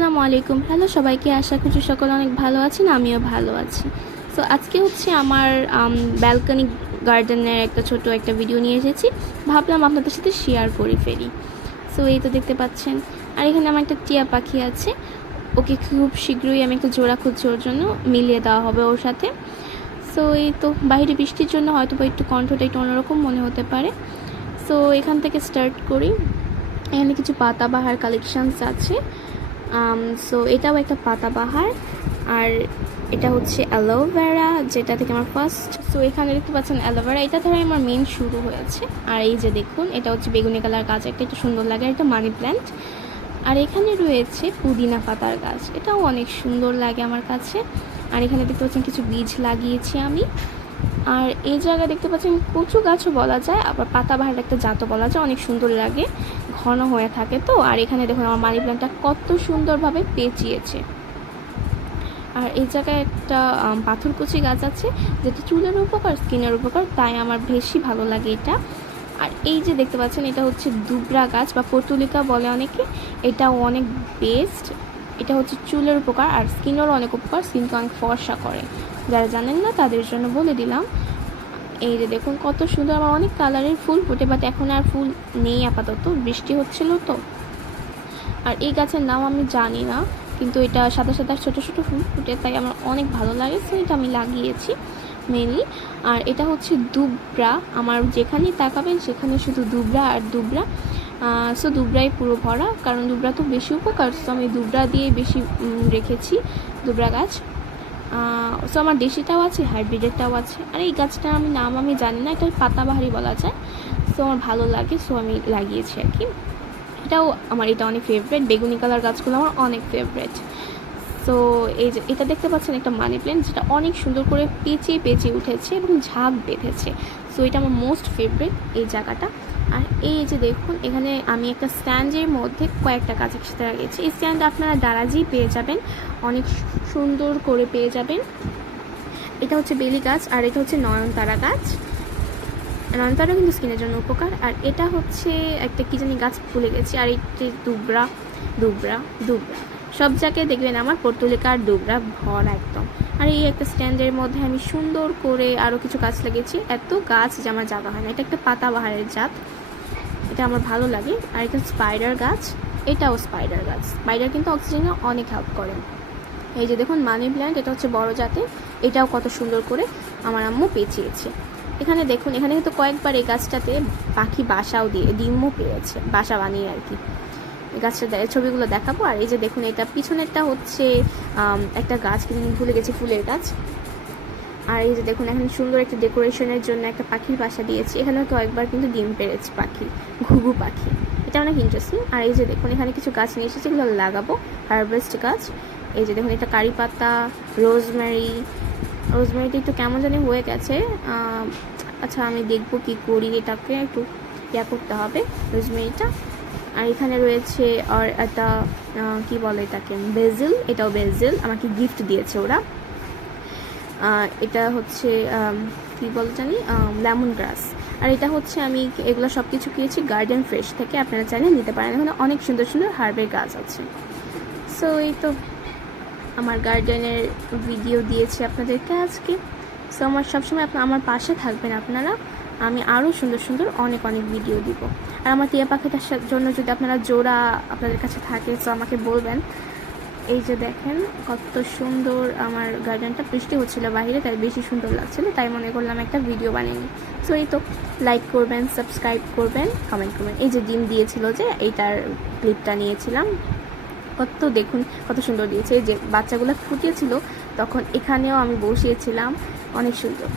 আসসালামু আলাইকুম। হ্যালো সবাইকে, আশা করছি সকলে অনেক ভালো আছেন, আমিও ভালো আছি। সো আজকে হচ্ছে আমার ব্যালকনি গার্ডেনের একটা ছোট একটা ভিডিও নিয়ে এসেছি, ভাবলাম আপনাদের সাথে শেয়ার করে ফেলি। সো এই তো দেখতে পাচ্ছেন, আর এখানে আমার একটা টিয়া পাখি আছে, ওকে খুব শীঘ্রই আমি একটা জোড়া খুঁজছি, ওর জন্য মিলিয়ে দেওয়া হবে ওর সাথে। সো এই তো বাইরে বৃষ্টির জন্য হয়তো বা একটু কণ্ঠটা একটু অন্যরকম মনে হতে পারে। সো এখান থেকে স্টার্ট করি। এখানে কিছু পাতাবাহার কালেকশানস আছে। সো এটাও একটা পাতাবাহার, আর এটা হচ্ছে অ্যালোভেরা, যেটা থেকে আমার ফার্স্ট। সো এখানে দেখতে পাচ্ছেন অ্যালোভেরা, এটা ধরে আমার মেন শুরু হয়েছে। আর এই যে দেখুন, এটা হচ্ছে বেগুনি কালার গাছ, একটা একটু সুন্দর লাগে, একটা মানি প্ল্যান্ট। আর এখানে রয়েছে পুদিনা পাতার গাছ, এটাও অনেক সুন্দর লাগে আমার কাছে। আর এখানে দেখতে পাচ্ছেন কিছু বীজ লাগিয়েছি আমি। আর এই জায়গায় দেখতে পাচ্ছেন কচু গাছও বলা যায়, আবার পাতাবাহার একটা জাতও বলা যায়, অনেক সুন্দর লাগে, ঘন হয়ে থাকে তো। আর এখানে দেখুন আমার মানি প্ল্যান্টটা কত সুন্দরভাবে পেঁচিয়েছে। আর এই জায়গায় একটা পাথরকুচি গাছ আছে, যেটা চুলের উপকার, স্কিনের উপকার, তাই আমার বেশি ভালো লাগে এটা। আর এই যে দেখতে পাচ্ছেন, এটা হচ্ছে দুবরা গাছ বা পর্তুলিকা বলে অনেকে, এটাও অনেক বেস্ট। এটা হচ্ছে চুলের উপকার আর স্কিনেরও অনেক উপকার, স্কিনকে অনেক ফর্সা করে। যারা জানেন না তাদের জন্য বলে দিলাম। এই যে দেখুন কত সুন্দর, আমার অনেক কালারের ফুল ফুটে, বাট এখন আর ফুল নেই আপাতত, বৃষ্টি হচ্ছিল তো। আর এই গাছের নাম আমি জানি না, কিন্তু এটা সাদা সাদা ছোটো ছোটো ফুল ফুটে, তাই আমার অনেক ভালো লাগে, সো এটা আমি লাগিয়েছি মেনলি। আর এটা হচ্ছে দুবরা, আমার যেখানেই তাকাবেন সেখানে শুধু দুবরা আর দুবরা। সো দুবরাই পুরো ভরা, কারণ দুবরা তো বেশি উপকার, সো আমি দুবরা দিয়ে বেশি রেখেছি দুবরা গাছ। সো আমার দেশিটাও আছে, হাইব্রিডেরটাও আছে। আর এই গাছটার নাম আমি জানি না, এটা পাতাবাহারি বলা যায়। সো আমার ভালো লাগে, সো আমি লাগিয়েছি আর কি। এটাও আমার, এটা অনেক ফেভারেট, বেগুনি কালার গাছগুলো আমার অনেক ফেভারেট। সো এই যে এটা দেখতে পাচ্ছেন একটা মানি প্ল্যান্ট, যেটা অনেক সুন্দর করে পেঁচিয়ে পেঁচিয়ে উঠেছে এবং ঝাঁক বেঁধেছে। সো এটা আমার মোস্ট ফেভারিট এই জায়গাটা। আর এই যে দেখুন, এখানে আমি একটা স্ট্যান্ডের মধ্যে কয়েকটা গাছ একসাথে লাগিয়েছি। এই স্ট্যান্ড আপনারা দারাজেই পেয়ে যাবেন, অনেক সুন্দর করে পেয়ে যাবেন। এটা হচ্ছে বেলি গাছ, আর এটা হচ্ছে নয়নতারা গাছ। নয়নতারা কিন্তু স্কিনের জন্য উপকার। আর এটা হচ্ছে একটা কী জানি গাছ, ভুলে গেছি। আর এটি দুবরা দুবরা দুবরা, সব জায়গায় দেখবেন আমার পর্তুলিকা আর দুবরা ভরা একদম। আর এই একটা স্ট্যান্ডের মধ্যে আমি সুন্দর করে আরও কিছু গাছ লাগিয়েছি, এত গাছ যে আমার জায়গা হয় না। এটা একটা পাতাবাহারের জাত, এটা আমার ভালো লাগে। আর এটা স্পাইডার গাছ, এটাও স্পাইডার গাছ। স্পাইডার কিন্তু অক্সিজেনে অনেক হেল্প করে। এই যে দেখুন মানি প্ল্যান্ট, এটা হচ্ছে বড় জাতের, এটাও কত সুন্দর করে আমার আম্মু পেঁচিয়েছে। এখানে দেখুন, এখানে কিন্তু কয়েকবার এই গাছটাতে পাখি বাসাও দিয়ে ডিমও পেয়েছে, বাসা বানিয়ে আর কি। এই গাছটা ছবিগুলো দেখাবো। আর এই যে দেখুন, এটা পিছনেরটা হচ্ছে একটা গাছ, কিন্তু ভুলে গেছি, ফুলের গাছ। আর এই যে দেখুন, এখানে সুন্দর একটা ডেকোরেশনের জন্য একটা পাখির বাসা দিয়েছি, এখানেও কয়েকবার কিন্তু ডিম পেড়েছে পাখি, ঘুঘু পাখি, এটা অনেক ইন্টারেস্টিং। আর এই যে দেখুন, এখানে কিছু গাছ নিয়ে এসেছি, এগুলো লাগাবো, হারভেস্ট গাছ। এই যে দেখুন, এটা কারি পাতা, রোজমেরিটা একটু কেমন জানি হয়ে গেছে। আচ্ছা, আমি দেখবো কি করি, এটাকে একটু করতে হবে রোজমেরিটা। আর এখানে রয়েছে আর একটা কি বলে এটাকে, বেজিল, এটাও বেজিল, আমাকে গিফট দিয়েছে ওরা। এটা হচ্ছে কি বলে জানি, লেমন গ্রাস। আর এটা হচ্ছে আমি এগুলো সব কিছু কিনেছি গার্ডেন ফ্রেশ থেকে, আপনারা চাইলে নিতে পারেন, এখানে অনেক সুন্দর সুন্দর হার্বের গাছ আছে। সো এই তো আমার গার্ডেনের ভিডিও দিয়েছি আপনাদেরকে আজকে। সো আমার সবসময় আমার পাশে থাকবেন আপনারা, আমি আরও সুন্দর সুন্দর অনেক অনেক ভিডিও দিব। আর আমার টিয়া পাখিটার জন্য যদি আপনারা জোড়া আপনাদের কাছে থাকে, সো আমাকে বলবেন। এই যে দেখেন কত সুন্দর আমার গার্ডেনটা, বৃষ্টি হচ্ছিল বাইরে, তাই বেশি সুন্দর লাগছিল, তাই মনে করলাম একটা ভিডিও বানিয়ে নিই। সো এই তো লাইক করবেন, সাবস্ক্রাইব করবেন, কমেন্ট করবেন। এই যে ডিম দিয়েছিল, যে এইটার ক্লিপটা নিয়েছিলাম, কত দেখুন কত সুন্দর দিয়েছে। এই যে বাচ্চাগুলো ফুটিয়েছিল তখন এখানেও আমি বসিয়েছিলাম, অনেক সুন্দর।